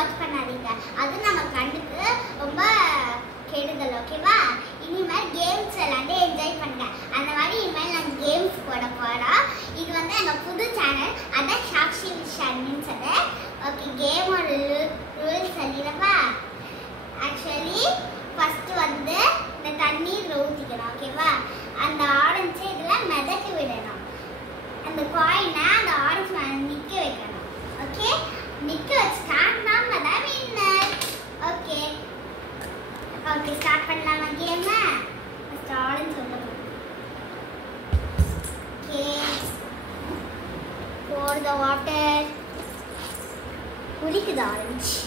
Watch பண்ணாதீங்க. அது நம்ம கண்ணுக்கு ரொம்ப கெடுதல். ஓகேவா? இனிமேல் கேம்ஸ் விளையாண்டு என்ஜாய் பண்ணுங்க. அந்த மாதிரி இனிமேல் நாங்கள் கேம்ஸ் போட போகிறோம். இது வந்து எங்கள் புது சேனல், அதான் சாக்ஷி விஷான்னு சொல்லு. ஓகே, கேமோட ரூல்ஸ் சொல்லிடவா? ஆக்சுவலி ஃபஸ்ட்டு வந்து இந்த தண்ணீர் ஊற்றிக்கணும். ஓகேவா? அந்த ஆரஞ்சு இதில் மிதக்கி விடணும். அந்த காயினை அந்த ஆரஞ்சு மேலே நிற்க வைக்கணும். ஓகே, நிற்க வச்சு காட்டினாம தான் வின்னர். ஓகே ஓகே, ஸ்டார்ட் பண்ணலாமா கேமை? ஃபஸ்ட் ஆரஞ்சு சொல்லணும். Okay, pour the water. குடிக்குது ஆரஞ்சு.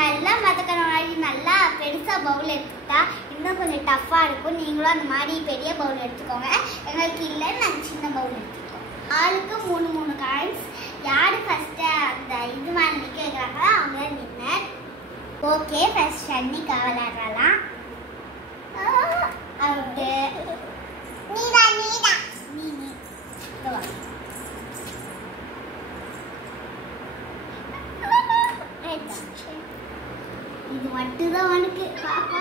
நல்லா மதக்கணும். நல்லா பெருசாக பவுல் எடுத்துக்கிட்டா இன்னும் கொஞ்சம் டஃப்பாக இருக்கும். நீங்களும் அந்த மாதிரி பெரிய பவுல் எடுத்துக்கோங்க. எங்களுக்கு இல்லை, நாங்கள் சின்ன பவுல் எடுத்துக்கோம். ஆளுக்கு 3 காயின்ஸ். யார் ஃபஸ்ட்டு அந்த இது மாதிரி நிற்க வைக்கிறாங்களோ அவங்க வின்னர். ஓகே, ஃபஸ்ட் ஷன்னிகா விளையாடலாம். அவுட்டு. இது மட்டும்தான் உனக்கு பாப்பா.